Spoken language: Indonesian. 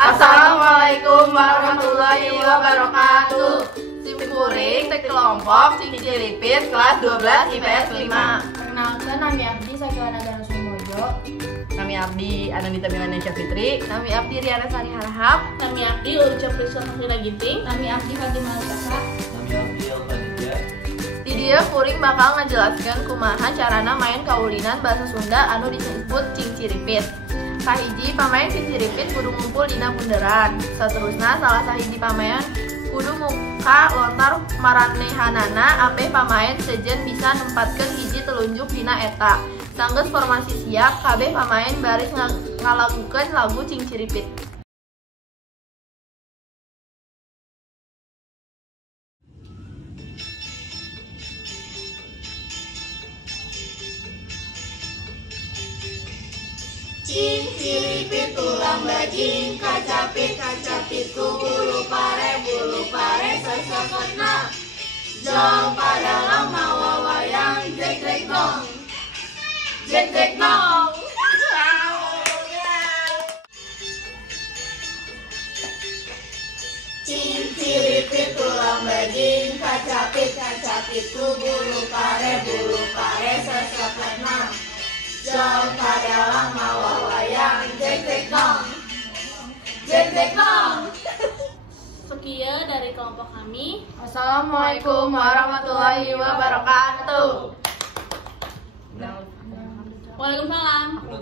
Assalamualaikum warahmatullahi wabarakatuh. Simkuring di kelompok Cinciripit kelas 12 IPS 5. Perkenalkan, nami abdi Sakila Nagara Sumojo. Nami abdi Anandita Milanesha Fitri. Nami abdi Riana Sari Harahap. Nami abdi Uca Priscilla Hira Ginting. Nami abdi Fatimah Al-Tasa. Nami abdi Al-Fadija. Di dia kuring bakal ngajelaskeun kumaha carana main kaulinan bahasa Sunda anu disebut Cinciripit. Kahiji pamain Cinciripit kudu ngumpul dina bunderan. Saterusna salah sahiji pamain kudu muka lontar maranehanana ape pamain sejen bisa nempatkeun hiji telunjuk dina eta. Sanggeus formasi siap, kabeh pamain baris ngalagukeun lagu Cinciripit. Cinciripit tulang bajing, kacapit ku bulu pare sesepetna. Jong padalang mawa wayang jek nong. Cinciripit tulang bajing, kacapit ku bulu pare sesepetna. Jong padalang mawa wayang jek nong. Sekian dari kelompok kami. Assalamualaikum warahmatullahi wabarakatuh. Waalaikumsalam.